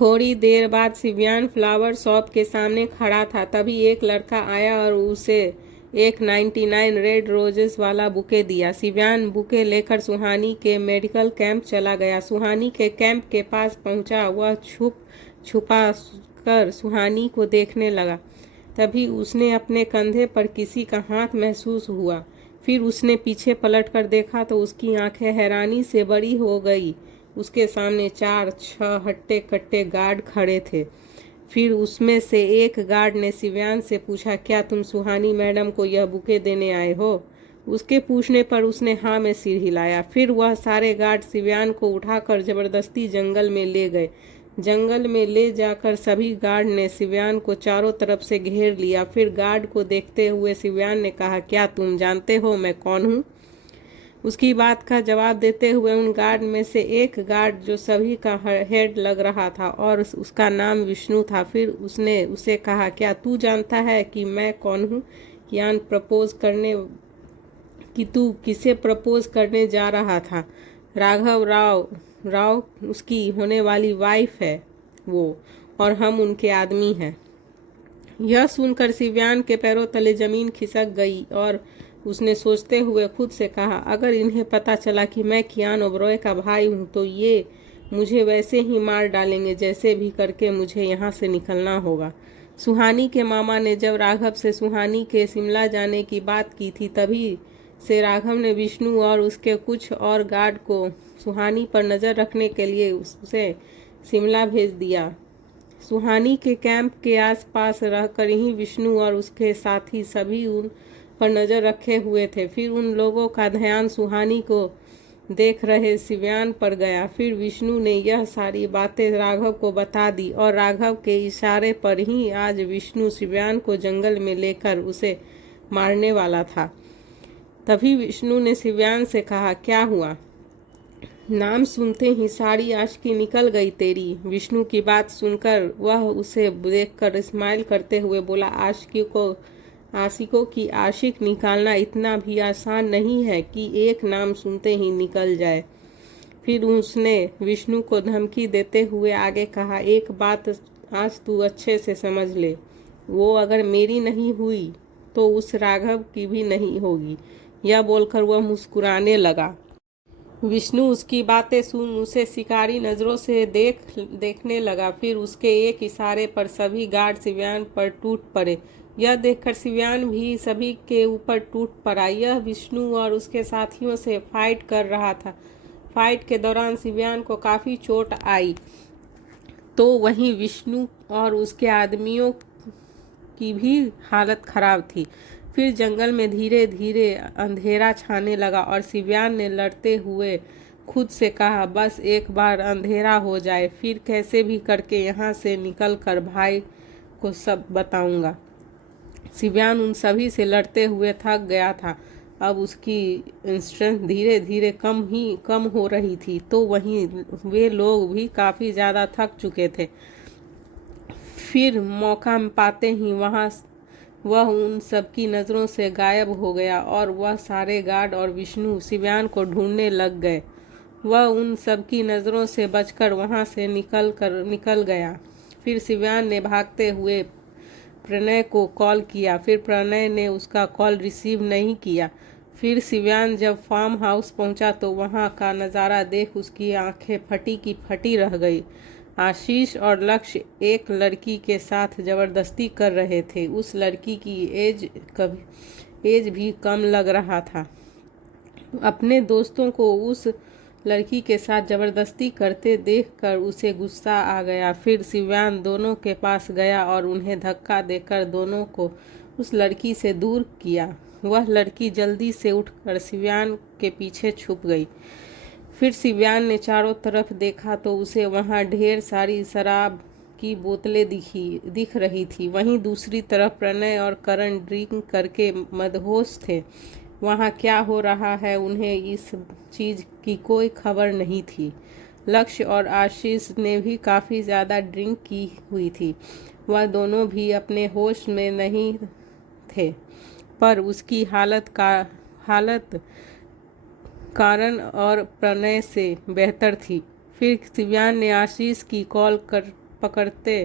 थोड़ी देर बाद शिव्यान flower shop के सामने खड़ा था। तभी एक लड़का आया और उसे एक 99 रेड रोजेस वाला बुके दिया। शिव्यान बुके लेकर सुहानी के मेडिकल कैंप चला गया। सुहानी के कैंप के पास पहुंचा। वह छुपा कर सुहानी को देखने लगा। तभी उसने अपने कंधे पर किसी का हाथ महसूस हुआ। फिर उसने पीछे पलटकर देखा तो उसकी आंखें हैरानी से बड़ी हो गई। उसके सामने 4-6 हट्टे कट्टे गार्ड खड़े थे। फिर उसमें से एक गार्ड ने शिव्यान से पूछा, क्या तुम सुहानी मैडम को यह बुके देने आए हो? उसके पूछने पर उसने हाँ में सिर हिलाया। फिर वह सारे गार्ड शिव्यान को उठाकर जबरदस्ती जंगल में ले गए। जंगल में ले जाकर सभी गार्ड ने शिव्यान को चारों तरफ से घेर लिया। फिर गार्ड को देखते हुए शिव्यान ने कहा, क्या तुम जानते हो मैं कौन हूँ? उसकी बात का जवाब देते हुए उन गार्ड में से एक गार्ड, जो सभी का हेड लग रहा था और उसका नाम विष्णु था, फिर उसने उसे कहा, क्या तू जानता है कि मैं कौन हूँ? कि तू किसे प्रपोज करने जा रहा था? राघव राव उसकी होने वाली वाइफ है वो, और हम उनके आदमी हैं। यह सुनकर शिव्यान के पैरों तले जमीन खिसक गई और उसने सोचते हुए खुद से कहा, अगर इन्हें पता चला कि मैं कियान ओबरॉय का भाई हूँ तो ये मुझे वैसे ही मार डालेंगे। जैसे भी करके मुझे यहाँ से निकलना होगा। सुहानी के मामा ने जब राघव से सुहानी के शिमला जाने की बात की थी, तभी से राघव ने विष्णु और उसके कुछ और गार्ड को सुहानी पर नज़र रखने के लिए उसे शिमला भेज दिया। सुहानी के कैंप के आसपास रहकर ही विष्णु और उसके साथी सभी उन पर नज़र रखे हुए थे। फिर उन लोगों का ध्यान सुहानी को देख रहे शिव्यान पर गया। फिर विष्णु ने यह सारी बातें राघव को बता दी और राघव के इशारे पर ही आज विष्णु शिव्यान को जंगल में लेकर उसे मारने वाला था। तभी विष्णु ने शिव्यान से कहा, क्या हुआ? नाम सुनते ही सारी आशिकी निकल गई तेरी। विष्णु की बात सुनकर वह उसे देखकर स्माइल करते हुए बोला, आशिकों की आशिक निकालना इतना भी आसान नहीं है कि एक नाम सुनते ही निकल जाए। फिर उसने विष्णु को धमकी देते हुए आगे कहा, एक बात आज तू अच्छे से समझ ले, वो अगर मेरी नहीं हुई तो उस राघव की भी नहीं होगी। यह बोलकर वह मुस्कुराने लगा। विष्णु उसकी बातें सुन उसे शिकारी नज़रों से देखने लगा। फिर उसके एक इशारे पर सभी गार्ड शिव्यान पर टूट पड़े। यह देखकर शिव्यान भी सभी के ऊपर टूट पड़ा। यह विष्णु और उसके साथियों से फाइट कर रहा था। फाइट के दौरान शिव्यान को काफ़ी चोट आई, तो वहीं विष्णु और उसके आदमियों की भी हालत खराब थी। फिर जंगल में धीरे धीरे अंधेरा छाने लगा और शिव्यान ने लड़ते हुए खुद से कहा, बस एक बार अंधेरा हो जाए, फिर कैसे भी करके यहाँ से निकल कर भाई को सब बताऊंगा। शिव्यान उन सभी से लड़ते हुए थक गया था। अब उसकी स्ट्रेंथ धीरे धीरे कम हो रही थी, तो वहीं वे लोग भी काफ़ी ज़्यादा थक चुके थे। फिर मौका पाते ही वह उन सबकी नज़रों से गायब हो गया और वह सारे गार्ड और विष्णु शिव्यान को ढूंढने लग गए। वह उन सबकी नज़रों से बचकर वहां से निकल गया। फिर शिव्यान ने भागते हुए प्रणय को कॉल किया। फिर प्रणय ने उसका कॉल रिसीव नहीं किया। फिर शिव्यान जब फार्म हाउस पहुंचा तो वहां का नज़ारा देख उसकी आंखें फटी की फटी रह गई। आशीष और लक्ष्य एक लड़की के साथ जबरदस्ती कर रहे थे। उस लड़की की एज भी कम लग रहा था। अपने दोस्तों को उस लड़की के साथ जबरदस्ती करते देखकर उसे गुस्सा आ गया। फिर शिव्यान दोनों के पास गया और उन्हें धक्का देकर दोनों को उस लड़की से दूर किया। वह लड़की जल्दी से उठकर शिव्यान के पीछे छुप गई। फिर शिव्यान ने चारों तरफ देखा तो उसे वहां ढेर सारी शराब की बोतलें दिख रही थी। वहीं दूसरी तरफ प्रणय और करण ड्रिंक करके मदहोश थे। वहां क्या हो रहा है उन्हें इस चीज़ की कोई खबर नहीं थी। लक्ष्य और आशीष ने भी काफ़ी ज़्यादा ड्रिंक की हुई थी। वह दोनों भी अपने होश में नहीं थे, पर उसकी हालत कारण और प्रणय से बेहतर थी। फिर शिव्यान ने आशीष की कॉल पकड़ते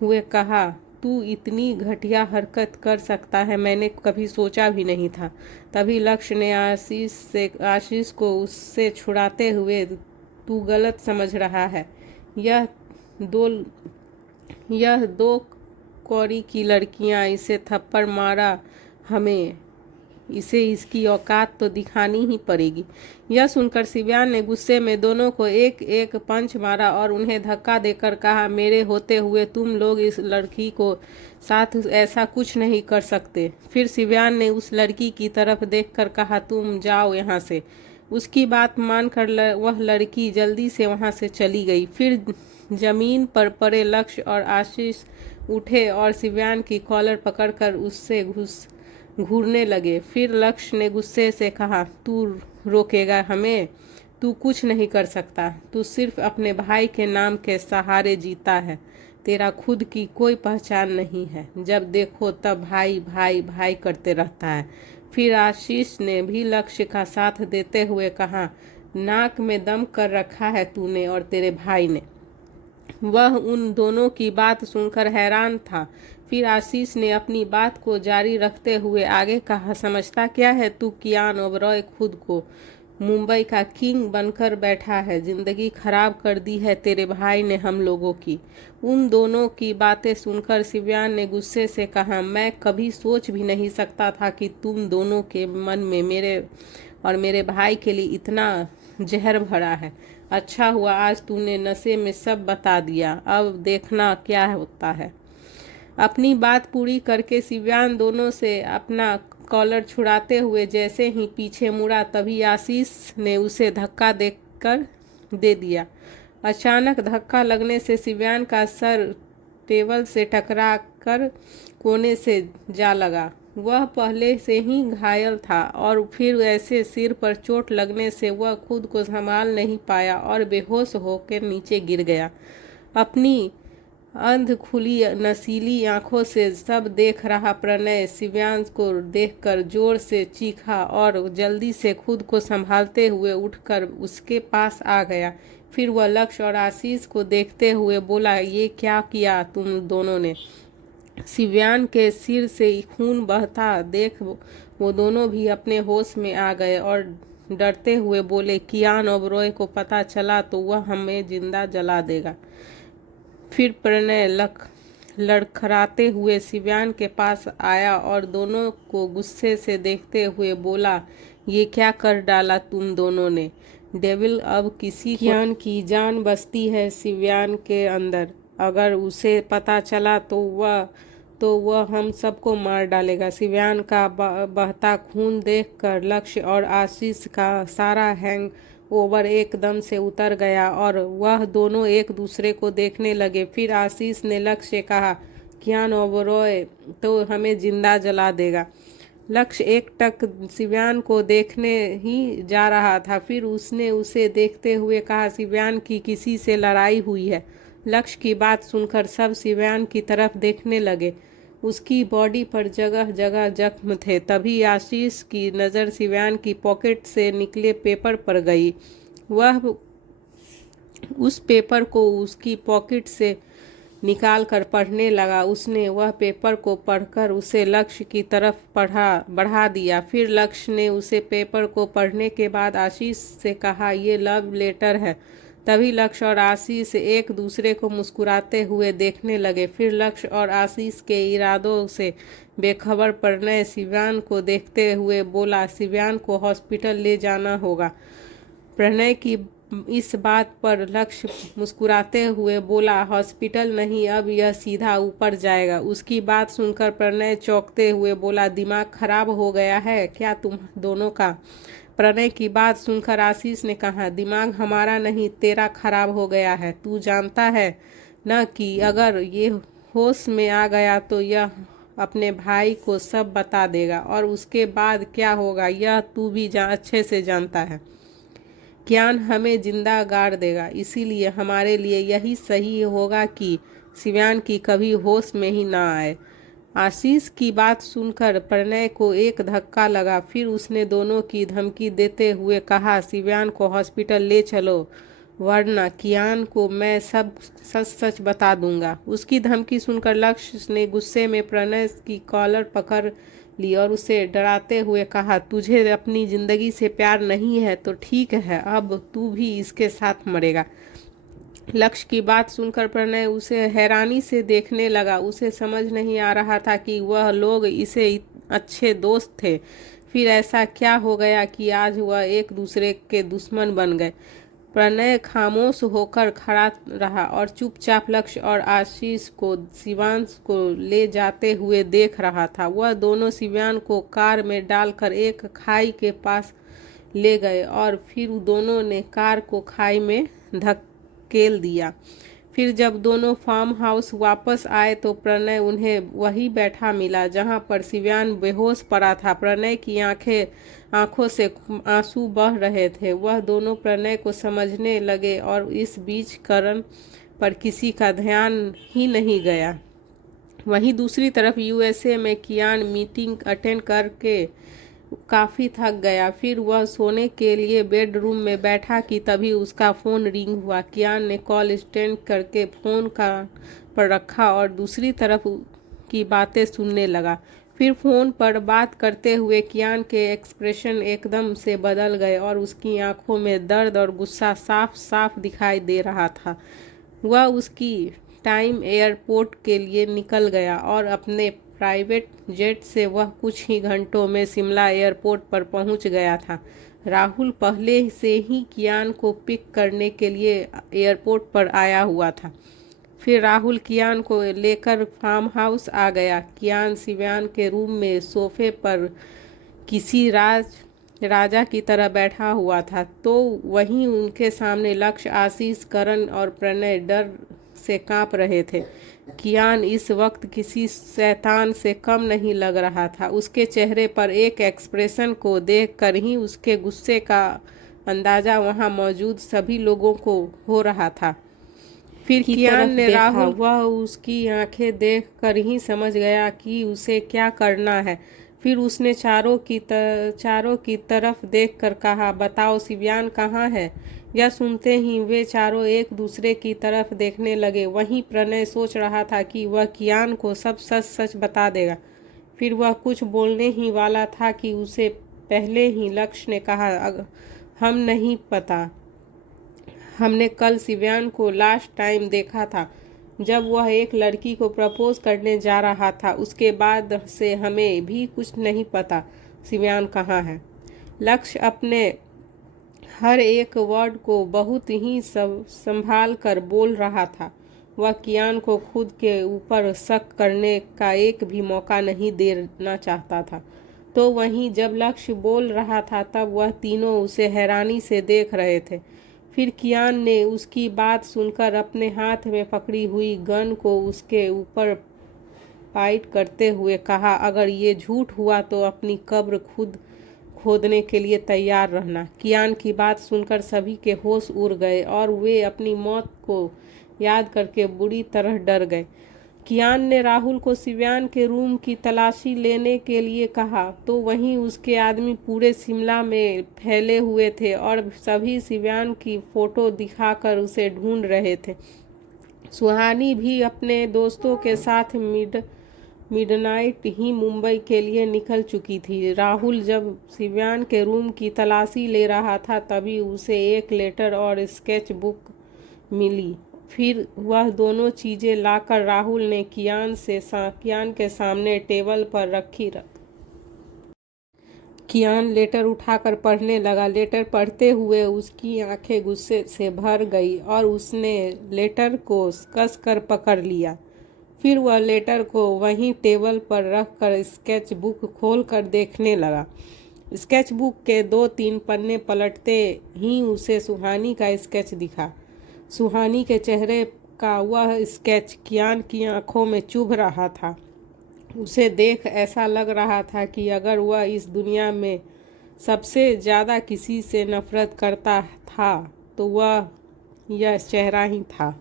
हुए कहा, तू इतनी घटिया हरकत कर सकता है, मैंने कभी सोचा भी नहीं था। तभी लक्ष्य ने आशीष को उससे छुड़ाते हुए, तू गलत समझ रहा है। यह दो यह दो कौड़ी की लड़कियां इसे थप्पड़ मारा, हमें इसे इसकी औकात तो दिखानी ही पड़ेगी। यह सुनकर शिव्यान ने गुस्से में दोनों को एक एक पंच मारा और उन्हें धक्का देकर कहा, मेरे होते हुए तुम लोग इस लड़की को साथ ऐसा कुछ नहीं कर सकते। फिर शिव्यान ने उस लड़की की तरफ देखकर कहा, तुम जाओ यहाँ से। उसकी बात मानकर वह लड़की जल्दी से वहाँ से चली गई। फिर जमीन पर पड़े लक्ष्य और आशीष उठे और शिव्यान की कॉलर पकड़कर उससे घूरने लगे। फिर लक्ष्य ने गुस्से से कहा, तू रोकेगा हमें? तू कुछ नहीं कर सकता, तू सिर्फ अपने भाई के नाम के सहारे जीता है। तेरा खुद की कोई पहचान नहीं है, जब देखो तब भाई भाई भाई करते रहता है। फिर आशीष ने भी लक्ष्य का साथ देते हुए कहा, नाक में दम कर रखा है तूने और तेरे भाई ने। वह उन दोनों की बात सुनकर हैरान था। फिर आशीष ने अपनी बात को जारी रखते हुए आगे कहा, समझता क्या है तू कियान ओबरॉय खुद को मुंबई का किंग बनकर बैठा है। जिंदगी खराब कर दी है तेरे भाई ने हम लोगों की। उन दोनों की बातें सुनकर शिव्यान ने गुस्से से कहा, मैं कभी सोच भी नहीं सकता था कि तुम दोनों के मन में मेरे और मेरे भाई के लिए इतना जहर भरा है। अच्छा हुआ आज तूने नशे में सब बता दिया, अब देखना क्या होता है। अपनी बात पूरी करके शिव्यान दोनों से अपना कॉलर छुड़ाते हुए जैसे ही पीछे मुड़ा, तभी आशीष ने उसे धक्का देकर दे दिया। अचानक धक्का लगने से शिव्यान का सर टेबल से टकरा कर कोने से जा लगा। वह पहले से ही घायल था और फिर ऐसे सिर पर चोट लगने से वह खुद को संभाल नहीं पाया और बेहोश होकर नीचे गिर गया। अपनी अंध खुली नशीली आंखों से सब देख रहा प्रणय शिव्यान को देखकर जोर से चीखा और जल्दी से खुद को संभालते हुए उठकर उसके पास आ गया। फिर वह लक्ष्य और आशीष को देखते हुए बोला, ये क्या किया तुम दोनों ने? शिव्यान के सिर से खून बहता देख वो दोनों भी अपने होश में आ गए और डरते हुए बोले, कियान ओबरॉय को पता चला तो वह हमें जिंदा जला देगा। फिर प्रणय लड़खड़ाते हुए शिव्यान के पास आया और दोनों को गुस्से से देखते हुए बोला, ये क्या कर डाला तुम दोनों ने? डेविल अब किसी कियान की जान बसती है शिव्यान के अंदर। अगर उसे पता चला तो वह हम सबको मार डालेगा। शिव्यान का बहता खून देखकर लक्ष्य और आशीष का सारा हैंग ओवर एकदम से उतर गया और वह दोनों एक दूसरे को देखने लगे। फिर आशीष ने लक्ष्य से कहा, कियान ओबरॉय तो हमें जिंदा जला देगा। लक्ष्य एकटक शिव्यान को देखने ही जा रहा था। फिर उसने उसे देखते हुए कहा, शिव्यान की किसी से लड़ाई हुई है। लक्ष्य की बात सुनकर सब शिव्यान की तरफ देखने लगे। उसकी बॉडी पर जगह जगह जख्म थे। तभी आशीष की नज़र शिव्यान की पॉकेट से निकले पेपर पर गई। वह उस पेपर को उसकी पॉकेट से निकाल कर पढ़ने लगा। उसने वह पेपर को पढ़कर उसे लक्ष्य की तरफ बढ़ा दिया। फिर लक्ष्य ने उसे पेपर को पढ़ने के बाद आशीष से कहा, ये लव लेटर है। तभी लक्ष्य और आशीष एक दूसरे को मुस्कुराते हुए देखने लगे। फिर लक्ष्य और आशीष के इरादों से बेखबर प्रणय शिव्यान को देखते हुए बोला, शिव्यान को हॉस्पिटल ले जाना होगा। प्रणय की इस बात पर लक्ष्य मुस्कुराते हुए बोला, हॉस्पिटल नहीं, अब यह सीधा ऊपर जाएगा। उसकी बात सुनकर प्रणय चौंकते हुए बोला, दिमाग खराब हो गया है क्या तुम दोनों का? प्रणय की बात सुनकर आशीष ने कहा, दिमाग हमारा नहीं तेरा खराब हो गया है। तू जानता है न कि अगर ये होश में आ गया तो यह अपने भाई को सब बता देगा और उसके बाद क्या होगा यह तू भी अच्छे से जानता है। कियान हमें जिंदा गाड़ देगा, इसीलिए हमारे लिए यही सही होगा कि शिव्यान की कभी होश में ही ना आए। आशीष की बात सुनकर प्रणय को एक धक्का लगा। फिर उसने दोनों की धमकी देते हुए कहा, शिव्यान को हॉस्पिटल ले चलो वरना कियान को मैं सब सच सच बता दूंगा। उसकी धमकी सुनकर लक्ष्य ने गुस्से में प्रणय की कॉलर पकड़ ली और उसे डराते हुए कहा, तुझे अपनी जिंदगी से प्यार नहीं है तो ठीक है, अब तू भी इसके साथ मरेगा। लक्ष्य की बात सुनकर प्रणय उसे हैरानी से देखने लगा। उसे समझ नहीं आ रहा था कि वह लोग इसे अच्छे दोस्त थे, फिर ऐसा क्या हो गया कि आज वह एक दूसरे के दुश्मन बन गए। प्रणय खामोश होकर खड़ा रहा और चुपचाप लक्ष्य और आशीष को शिवांश को ले जाते हुए देख रहा था। वह दोनों शिवांश को कार में डालकर एक खाई के पास ले गए और फिर दोनों ने कार को खाई में धकेल दिया। फिर जब दोनों फार्म हाउस वापस आए तो प्रणय उन्हें वही बैठा मिला जहां पर शिवान बेहोश पड़ा था। प्रणय की आंखों से आंसू बह रहे थे। वह दोनों प्रणय को समझने लगे और इस बीच करण पर किसी का ध्यान ही नहीं गया। वहीं दूसरी तरफ यूएसए में कियान मीटिंग अटेंड करके काफ़ी थक गया। फिर वह सोने के लिए बेडरूम में बैठा कि तभी उसका फ़ोन रिंग हुआ। कियान ने कॉल अटेंड करके फ़ोन का पर रखा और दूसरी तरफ की बातें सुनने लगा। फिर फ़ोन पर बात करते हुए कियान के एक्सप्रेशन एकदम से बदल गए और उसकी आंखों में दर्द और गुस्सा साफ साफ दिखाई दे रहा था। वह उसकी टाइम एयरपोर्ट के लिए निकल गया और अपने प्राइवेट जेट से वह कुछ ही घंटों में शिमला एयरपोर्ट पर पहुंच गया था। राहुल पहले से ही कियान को पिक करने के लिए एयरपोर्ट पर आया हुआ था। फिर राहुल कियान को लेकर फार्म हाउस आ गया। कियान शिवान के रूम में सोफे पर किसी राजा की तरह बैठा हुआ था, तो वहीं उनके सामने लक्ष्य, आशीष, करण और प्रणय डर से कांप रहे थे। कियान इस वक्त किसी शैतान से कम नहीं लग रहा था। उसके चेहरे पर एक एक्सप्रेशन को देखकर ही उसके गुस्से का अंदाजा वहां मौजूद सभी लोगों को हो रहा था। फिर कियान ने राहुल, वह उसकी आंखें देखकर ही समझ गया कि उसे क्या करना है। फिर उसने चारों की तरफ देखकर कहा, बताओ शिवान कहाँ है। यह सुनते ही वे चारों एक दूसरे की तरफ देखने लगे। वहीं प्रणय सोच रहा था कि वह कियान को सब सच सच बता देगा। फिर वह कुछ बोलने ही वाला था कि उसे पहले ही लक्ष्य ने कहा, हम नहीं पता, हमने कल शिवान को लास्ट टाइम देखा था जब वह एक लड़की को प्रपोज करने जा रहा था। उसके बाद से हमें भी कुछ नहीं पता शिवान कहाँ है। लक्ष्य अपने हर एक वर्ड को बहुत ही संभाल कर बोल रहा था। वह कियान को खुद के ऊपर शक करने का एक भी मौका नहीं देना चाहता था। तो वहीं जब लक्ष्य बोल रहा था तब वह तीनों उसे हैरानी से देख रहे थे। फिर कियान ने उसकी बात सुनकर अपने हाथ में पकड़ी हुई गन को उसके ऊपर पॉइंट करते हुए कहा, अगर ये झूठ हुआ तो अपनी कब्र खुद खोदने के लिए तैयार रहना। कियान की बात सुनकर सभी के होश उड़ गए और वे अपनी मौत को याद करके बुरी तरह डर गए। कियान ने राहुल को शिवान के रूम की तलाशी लेने के लिए कहा, तो वहीं उसके आदमी पूरे शिमला में फैले हुए थे और सभी शिवान की फोटो दिखाकर उसे ढूंढ रहे थे। सुहानी भी अपने दोस्तों के साथ मिडनाइट ही मुंबई के लिए निकल चुकी थी। राहुल जब शिवान के रूम की तलाशी ले रहा था तभी उसे एक लेटर और स्केच बुक मिली। फिर वह दोनों चीज़ें लाकर राहुल ने कियान के सामने टेबल पर रखी। कियान लेटर उठाकर पढ़ने लगा। लेटर पढ़ते हुए उसकी आंखें गुस्से से भर गई और उसने लेटर को कसकर पकड़ लिया। फिर वह लेटर को वहीं टेबल पर रखकर स्केच बुक खोलकर देखने लगा। स्केच बुक के 2-3 पन्ने पलटते ही उसे सुहानी का स्केच दिखा। सुहानी के चेहरे का वह स्केच कियान की आंखों में चुभ रहा था। उसे देख ऐसा लग रहा था कि अगर वह इस दुनिया में सबसे ज़्यादा किसी से नफरत करता था तो वह यह चेहरा ही था।